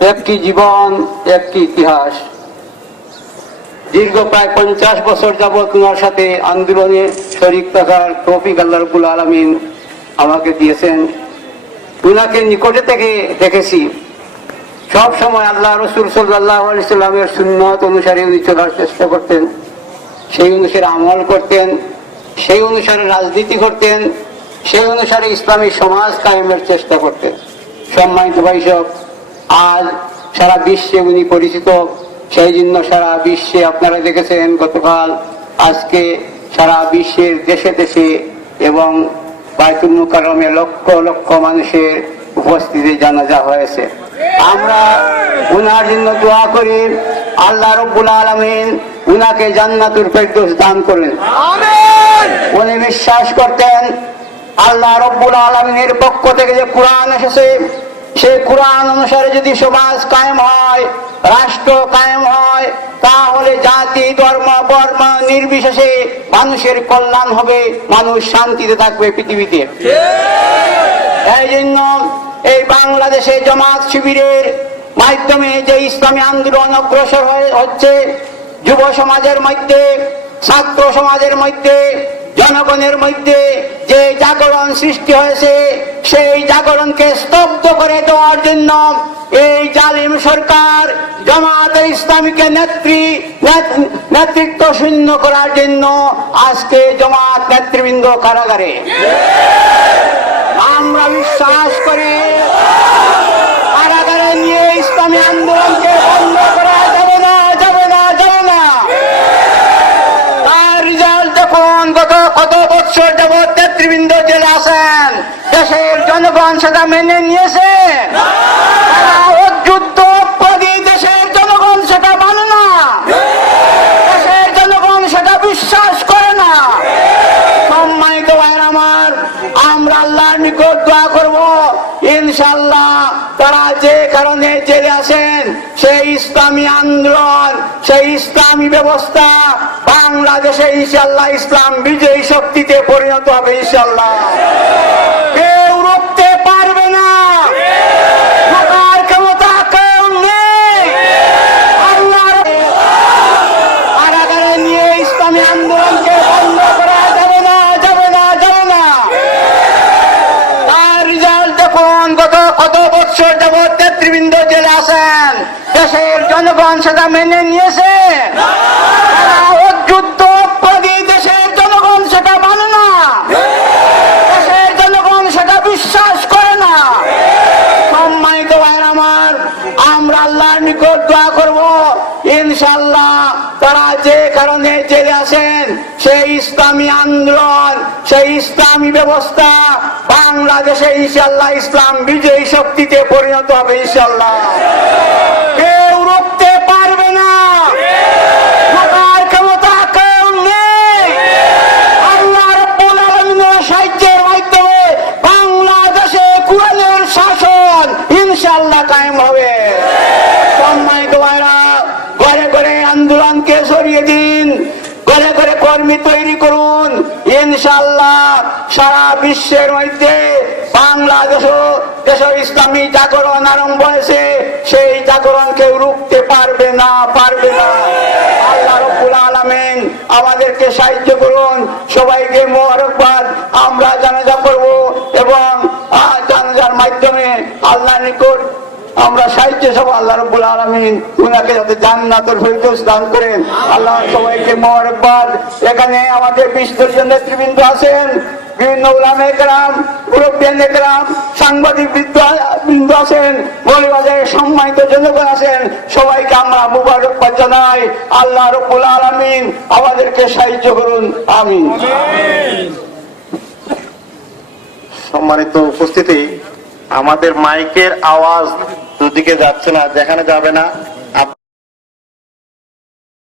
একটি জীবন, একটি ইতিহাস। দীর্ঘ প্রায় পঞ্চাশ বছর যাবৎ ওনার সাথে আন্দোলনে শরিক থাকার তৌফিক আল্লাহ রবুল আলমিন আমাকে দিয়েছেন। উনাকে নিকটে থেকে দেখেছি। সব সময় আল্লাহ রসুল সাল্লাহ সাল্লামের সুন্নত অনুসারে উনি চলার চেষ্টা করতেন। সেই অনুসারে আমল করতেন। সেই অনুসারে রাজনীতি করতেন, সেই অনুসারে ইসলামী সমাজ কায়েমের চেষ্টা করতেন। সম্মানিত ভাইসব, আজ সারা বিশ্বে উনি পরিচিত, সেই জন্য সারা বিশ্বে আপনারা দেখেছেন গতকাল, আজকে সারা বিশ্বের দেশে দেশে এবং মুকারমে লক্ষ লক্ষ মানুষের উপস্থিতি জানাজা হয়েছে। আমরা উনার জন্য দোয়া করি আল্লাহ রব্বুল আলমিন উনাকে জান্নাতুর ফেরদৌস দান করলেন। উনি বিশ্বাস করতেন আল্লাহ রব্বুল আলমিনের পক্ষ থেকে যে কোরআন এসেছে সেই কোরআন অনুসারে যদি সমাজ কায়েম হয় রাষ্ট্র কায়েম হয় তাহলে জাতি ধর্ম বর্ম নির্বিশেষে মানুষের কল্যাণ হবে মানুষ শান্তিতে থাকবে পৃথিবীতে। এই জন্য এই বাংলাদেশে জামাত শিবিরের মাধ্যমে যে ইসলামী আন্দোলন অগ্রসর হয়ে- হচ্ছে যুব সমাজের মধ্যে, ছাত্র সমাজের মধ্যে, জনগণের মধ্যে যে জাগরণ সৃষ্টি হয়েছে, সেই জাগরণকে স্তব্ধ করে দেওয়ার জন্য এই জালিম সরকার জামাতে ইসলামীকে নেত্রী, নেত- নেতৃত্ব শূন্য করার জন্য আজকে জমাত নেতৃবৃন্দ কারাগারে। আমরা বিশ্বাস করি ইসলামী আন্দোলনকে বন্ধ করা যাবে না যাবে না যাবে না। তার রেজাল্ট যখন গত কত বছর যাবৎ নেতৃবৃন্দ জেলে আছেন, দেশের জনগণ সেটা মেনে নিয়েছে তারা যুদ্ধ অপরাধী দেশের জনগণ সেটা মানে না দেশের জনগণ সেটা বিশ্বাস করে না সম্মানিত ভাইয়ের আমার আমরা আল্লাহর নিকট দোয়া করব ইনশাল্লাহ তারা যে কারণে জেলে আসেন সেই ইসলামী আন্দোলন, সেই ইসলামী ব্যবস্থা। বাংলাদেশে ইশাল্লাহ ইসলাম বিজয়ী শক্তিতে পরিণত হবে ইনশাল্লাহ কেউ রুখতে পারবে না রোখার ক্ষমতা কেউ নেই আল্লাহর কারাগারে নিয়ে ইসলামী আন্দোলনকে বন্ধ করা যাবে না যাবে না যাবে না তার রেজাল্ট দেখুন গত কত বছর যাবৎ নেতৃবৃন্দ জেলে আছেন? দেশের জনগণ সেটা মেনে নিয়েছে তারা যুদ্ধ অপরাধী দেশের জনগণ সেটা মানে না দেশের জনগণ সেটা বিশ্বাস করে না সম্মানিত ভাইয়ের আমার আমরা আল্লাহর নিকট দোয়া করব ইনশাল্লাহ তারা যে কারণে জেলে আছেন সেই ইসলামী আন্দোলন, সেই ইসলামী ব্যবস্থা বাংলাদেশে ইনশাল্লাহ ইসলাম বিজয়ী শক্তিতে পরিণত হবে ইনশাল্লাহ কেউ রুখতে পারবে না। নেই। বাংলাদেশে শাসন ইনশাআল্লাহ কায়েম হবে। সম্মানিত ভাইরা, ঘরে ঘরে আন্দোলনকে সরিয়ে দিন। ঘরে ঘরে কর্মী তৈরি করুন। ইনশাআল্লাহ সারা বিশ্বের মধ্যে বাংলাদেশ দেশ ইসলামী জাগরণ আরম্ভ হয়েছে। সেই জাগরণ কেউ রুখতে পারবে না পারবে না। আমাদেরকে সাহায্য করুন। সবাইকে মোবারকবাদ। আমরা জানাজা করব এবং জানাজার মাধ্যমে আল্লাহ নিকট আমরা সাহিত্য সব আল্লাহ রব্বুল আলমিন। উনাকে যাতে জান্নাতুল ফেরদৌস দান করেন। আল্লাহ সবাইকে মোবারকবাদ এখানে আমাদের বিশ্বজন নেতৃবৃন্দ আছেন। বিভিন্ন উলামে গ্রাম মুরব্বিয়ান গ্রাম সাংবাদিক বৃন্দ আছেন। মৌলবাজারের সম্মানিত জনগণ আছেন। সবাইকে আমরা মুবারকবাদ জানাই। আল্লাহ রব্বুল আলমিন আমাদেরকে সাহায্য করুন। আমিন। সম্মানিত উপস্থিতি আমাদের মাইকের আওয়াজ দুদিকে যাচ্ছে না যেখানে যাবে না।